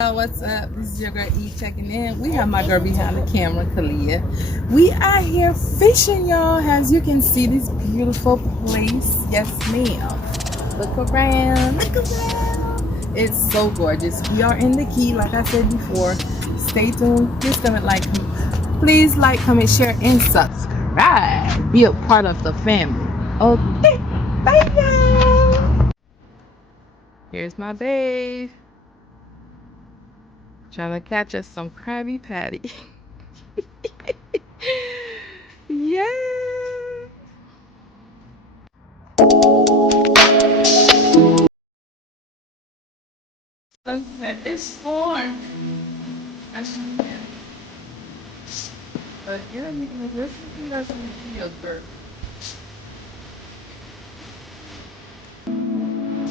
What's up? This is your girl E checking in. We have my girl behind the camera, Kalia. We are here fishing, y'all. As you can see, this beautiful place. Yes, ma'am. Look around. Look around. It's so gorgeous. We are in the key, like I said before. Stay tuned. Just comment, please like, comment, share, and subscribe. Be a part of the family. Okay. Bye, y'all. Here's my babe. Trying to catch us some Krabby Patty. Yeah. It's form. But you know, this doesn't feel good. I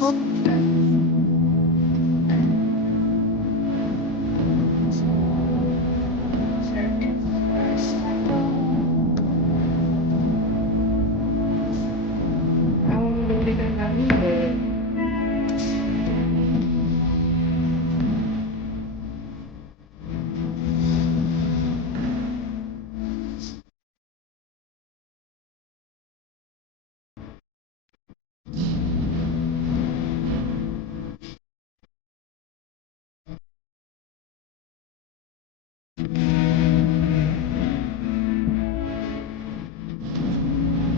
don't really think I need it.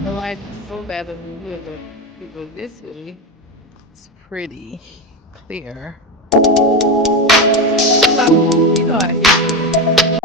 The light is so bad that we would go this way. It's pretty clear. You know I hate it.